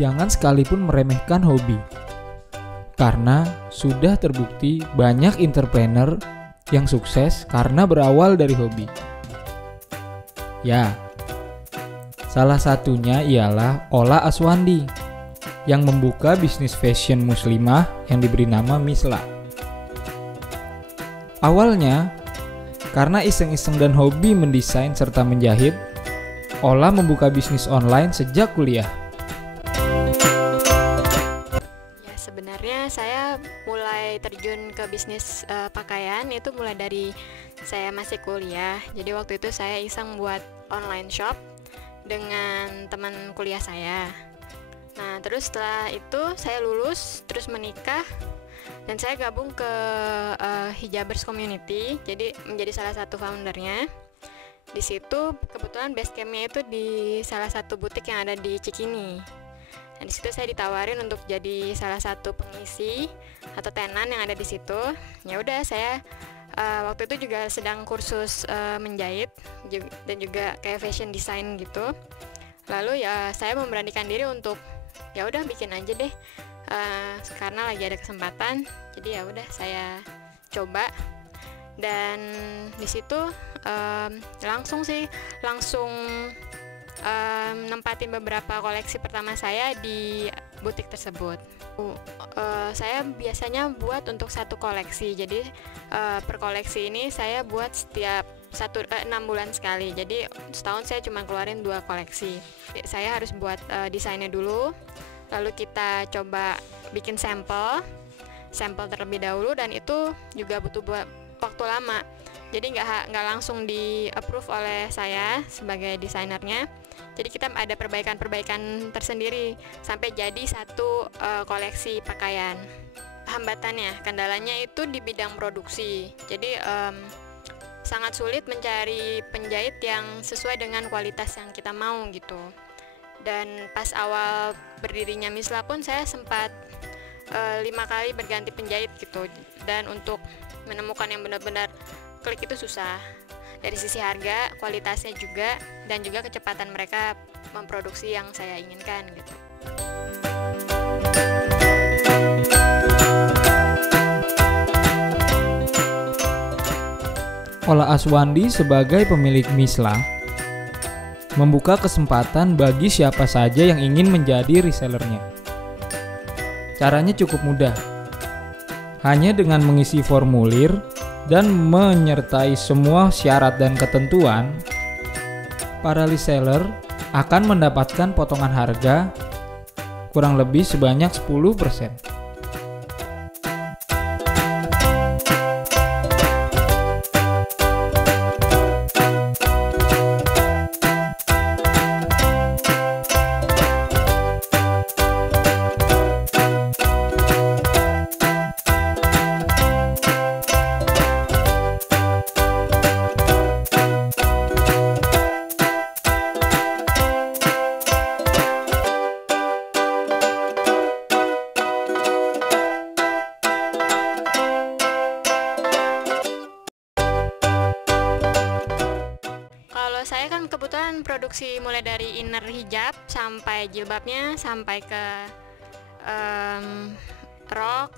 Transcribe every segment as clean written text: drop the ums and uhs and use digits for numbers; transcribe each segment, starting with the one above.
Jangan sekalipun meremehkan hobi, karena sudah terbukti banyak entrepreneur yang sukses karena berawal dari hobi. Ya, salah satunya ialah Ola Aswandi yang membuka bisnis fashion muslimah yang diberi nama Misla. Awalnya, karena iseng-iseng dan hobi mendesain serta menjahit, Ola membuka bisnis online sejak kuliah. Ya, sebenarnya saya mulai terjun ke bisnis pakaian itu mulai dari saya masih kuliah. Jadi waktu itu saya iseng buat online shop dengan teman kuliah saya. Nah, terus setelah itu saya lulus, terus menikah, dan saya gabung ke Hijabers Community, jadi menjadi salah satu foundernya. Di situ kebetulan base campnya itu di salah satu butik yang ada di Cikini. Nah, di situ saya ditawarin untuk jadi salah satu pengisi atau tenan yang ada di situ. Ya udah, saya waktu itu juga sedang kursus menjahit dan juga kayak fashion design gitu. Lalu ya saya memberanikan diri untuk ya udah bikin aja deh, karena lagi ada kesempatan. Jadi ya udah saya coba, dan di situ langsung nempatin beberapa koleksi pertama saya di butik tersebut. Saya biasanya buat untuk satu koleksi, jadi per koleksi ini saya buat setiap 6 bulan sekali. Jadi setahun saya cuma keluarin 2 koleksi. Saya harus buat desainnya dulu, lalu kita coba bikin sampel terlebih dahulu, dan itu juga butuh waktu lama. Jadi nggak langsung di approve oleh saya sebagai desainernya. Jadi kita ada perbaikan tersendiri sampai jadi satu koleksi pakaian. Kendalanya itu di bidang produksi. Jadi sangat sulit mencari penjahit yang sesuai dengan kualitas yang kita mau gitu. Dan pas awal berdirinya Misla pun saya sempat 5 kali berganti penjahit gitu. Dan untuk menemukan yang benar-benar klik itu susah. Dari sisi harga, kualitasnya juga, dan juga kecepatan mereka memproduksi yang saya inginkan gitu. Ola Aswandi sebagai pemilik Misla membuka kesempatan bagi siapa saja yang ingin menjadi resellernya. Caranya cukup mudah. Hanya dengan mengisi formulir dan menyertai semua syarat dan ketentuan, para reseller akan mendapatkan potongan harga kurang lebih sebanyak 10%. Saya kan kebetulan produksi mulai dari inner hijab sampai jilbabnya, sampai ke rok,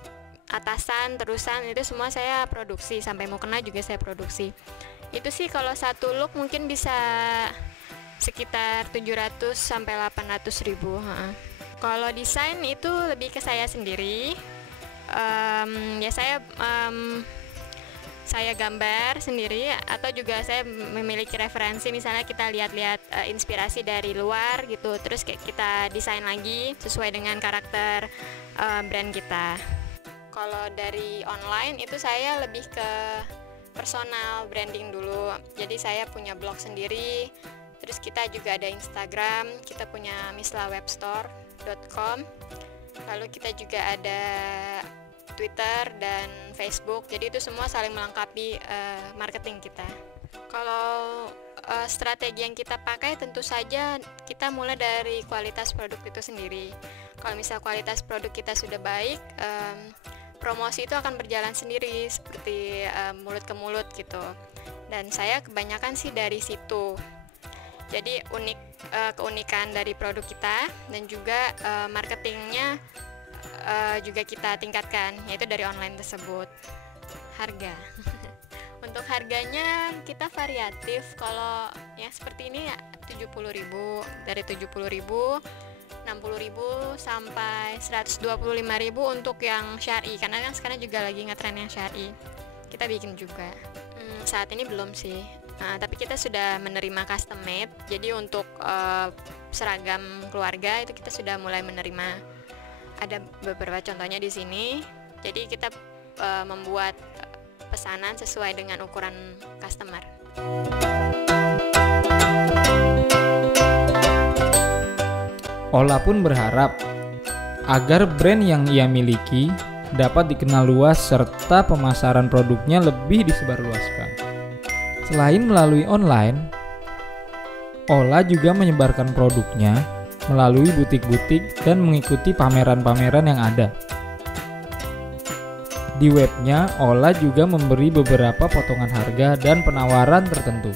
atasan, terusan, itu semua saya produksi, sampai mukena juga saya produksi. Itu sih kalau satu look mungkin bisa sekitar 700 sampai 800 ribu. Kalau desain itu lebih ke saya sendiri. Ya saya gambar sendiri, atau juga saya memiliki referensi, misalnya kita lihat-lihat inspirasi dari luar gitu, terus kita desain lagi sesuai dengan karakter brand kita. Kalau dari online itu saya lebih ke personal branding dulu. Jadi saya punya blog sendiri, terus kita juga ada Instagram, kita punya mislawebstore.com, lalu kita juga ada Twitter dan Facebook. Jadi itu semua saling melengkapi marketing kita. Kalau strategi yang kita pakai, tentu saja kita mulai dari kualitas produk itu sendiri. Kalau misal kualitas produk kita sudah baik, promosi itu akan berjalan sendiri, seperti mulut ke mulut gitu. Dan saya kebanyakan sih dari situ. Jadi keunikan dari produk kita, dan juga marketingnya juga kita tingkatkan, yaitu dari online tersebut. Harga untuk harganya kita variatif. Kalau yang seperti ini ya 70.000, dari 70.000, 60.000 sampai 125.000 untuk yang syar'i, karena kan sekarang juga lagi ngetren yang syar'i. Kita bikin juga. Saat ini belum sih. Tapi kita sudah menerima custom made. Jadi untuk seragam keluarga itu kita sudah mulai menerima. Ada beberapa contohnya di sini. Jadi kita membuat pesanan sesuai dengan ukuran customer. Ola pun berharap agar brand yang ia miliki dapat dikenal luas serta pemasaran produknya lebih disebarluaskan. Selain melalui online, Ola juga menyebarkan produknya melalui butik-butik dan mengikuti pameran-pameran yang ada. Di webnya, Ola juga memberi beberapa potongan harga dan penawaran tertentu.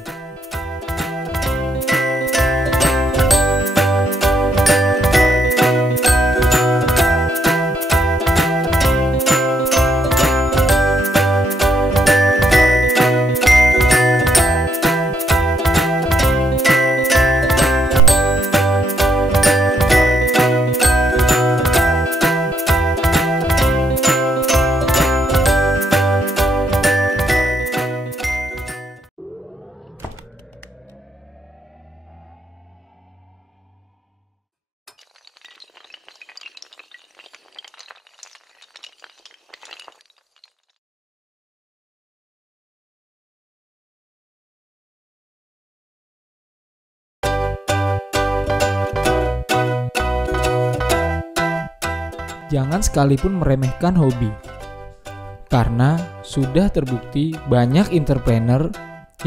Jangan sekalipun meremehkan hobi, karena sudah terbukti banyak entrepreneur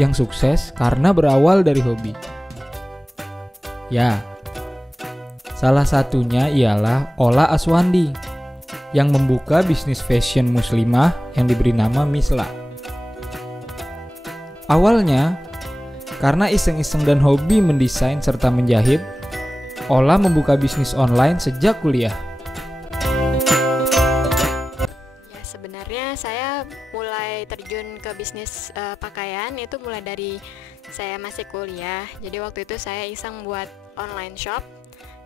yang sukses karena berawal dari hobi. Ya, salah satunya ialah Ola Aswandi yang membuka bisnis fashion muslimah yang diberi nama Misla. Awalnya, karena iseng-iseng dan hobi mendesain serta menjahit, Ola membuka bisnis online sejak kuliah. Sebenarnya saya mulai terjun ke bisnis pakaian itu mulai dari saya masih kuliah. Jadi waktu itu saya iseng buat online shop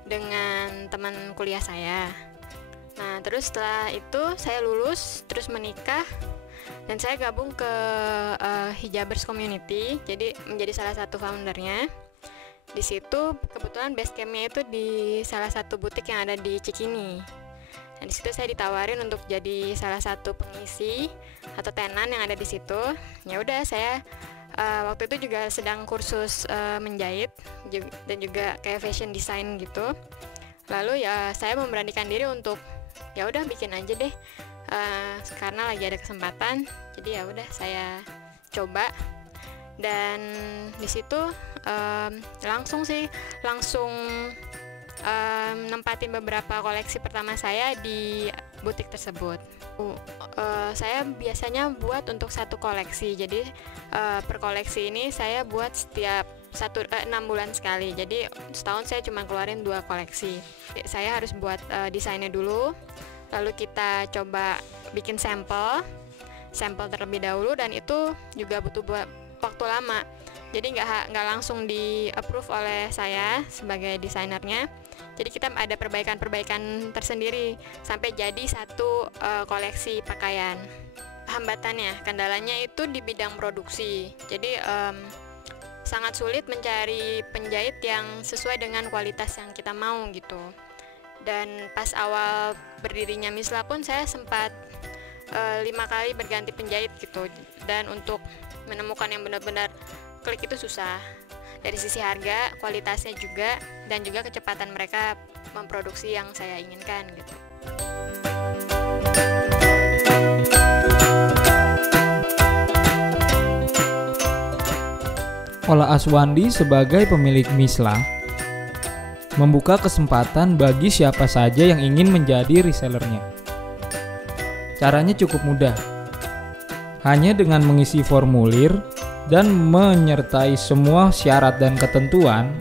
dengan teman kuliah saya. Nah, terus setelah itu saya lulus, terus menikah, dan saya gabung ke Hijabers Community. Jadi menjadi salah satu foundernya. Di situ kebetulan base campnya itu di salah satu butik yang ada di Cikini. Nah, di situ saya ditawarin untuk jadi salah satu pengisi atau tenan yang ada di situ. Ya udah, saya waktu itu juga sedang kursus menjahit dan juga kayak fashion design gitu. Lalu ya saya memberanikan diri untuk ya udah bikin aja deh, karena lagi ada kesempatan. Jadi ya udah saya coba, dan di situ langsung nempatin beberapa koleksi pertama saya di butik tersebut. Saya biasanya buat untuk satu koleksi, jadi per koleksi ini saya buat setiap 6 bulan sekali. Jadi setahun saya cuma keluarin 2 koleksi. Saya harus buat desainnya dulu, lalu kita coba bikin sampel terlebih dahulu, dan itu juga butuh waktu lama. Jadi nggak langsung di approve oleh saya sebagai desainernya. Jadi kita ada perbaikan tersendiri sampai jadi satu koleksi pakaian. Kendalanya itu di bidang produksi. Jadi sangat sulit mencari penjahit yang sesuai dengan kualitas yang kita mau gitu. Dan pas awal berdirinya Misla pun saya sempat 5 kali berganti penjahit gitu. Dan untuk menemukan yang benar-benar klik itu susah. Dari sisi harga, kualitasnya juga, dan juga kecepatan mereka memproduksi yang saya inginkan gitu. Ola Aswandi sebagai pemilik Misla membuka kesempatan bagi siapa saja yang ingin menjadi resellernya. Caranya cukup mudah. Hanya dengan mengisi formulir dan menyertai semua syarat dan ketentuan,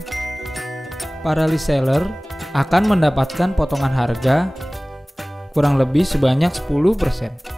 Para reseller akan mendapatkan potongan harga kurang lebih sebanyak 10%.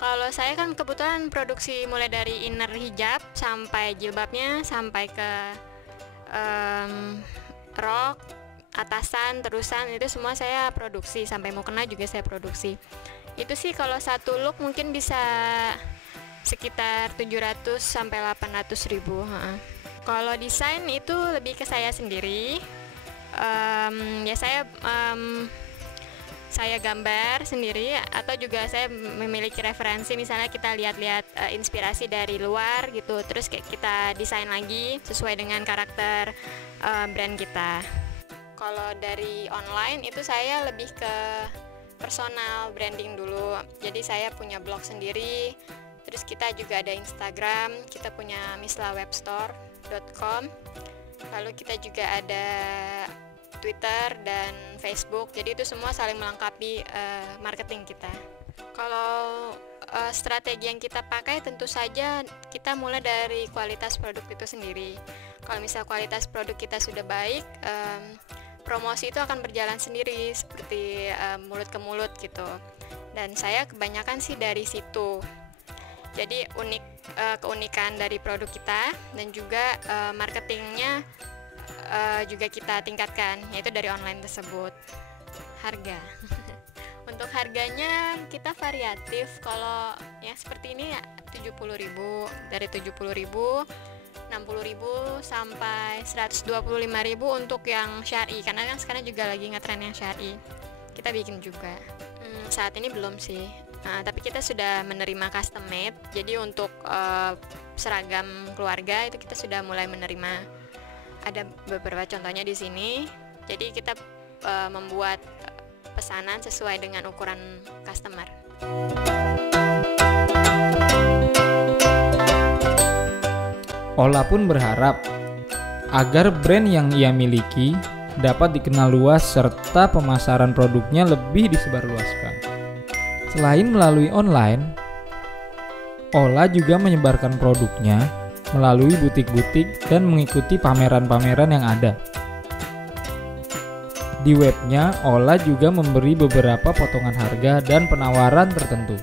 Kalau saya kan kebetulan produksi mulai dari inner hijab sampai jilbabnya, sampai ke rok, atasan, terusan, itu semua saya produksi, sampai mukena juga saya produksi. Itu sih kalau satu look mungkin bisa sekitar 700 sampai 800 ribu. Kalau desain itu lebih ke saya sendiri. Ya saya gambar sendiri, atau juga saya memiliki referensi, misalnya kita lihat-lihat inspirasi dari luar gitu, terus kayak kita desain lagi sesuai dengan karakter brand kita. Kalau dari online itu saya lebih ke personal branding dulu, jadi saya punya blog sendiri, terus kita juga ada Instagram, kita punya mislawebstore.com, lalu kita juga ada Twitter dan Facebook, jadi itu semua saling melengkapi marketing kita. Kalau strategi yang kita pakai tentu saja kita mulai dari kualitas produk itu sendiri. Kalau misal kualitas produk kita sudah baik, promosi itu akan berjalan sendiri seperti mulut ke mulut gitu. Dan saya kebanyakan sih dari situ. Jadi keunikan dari produk kita dan juga marketingnya juga kita tingkatkan, yaitu dari online tersebut. Harga untuk harganya kita variatif. Kalau yang seperti ini ya 70.000, dari 70.000, 60.000 sampai 125.000 untuk yang syar'i, karena kan sekarang juga lagi ngetren yang syar'i, kita bikin juga. Saat ini belum sih, tapi kita sudah menerima custom made. Jadi untuk seragam keluarga itu kita sudah mulai menerima. Ada beberapa contohnya di sini. Jadi kita membuat pesanan sesuai dengan ukuran customer. Ola pun berharap agar brand yang ia miliki dapat dikenal luas serta pemasaran produknya lebih disebarluaskan. Selain melalui online, Ola juga menyebarkan produknya melalui butik-butik dan mengikuti pameran-pameran yang ada. Di webnya, Ola juga memberi beberapa potongan harga dan penawaran tertentu.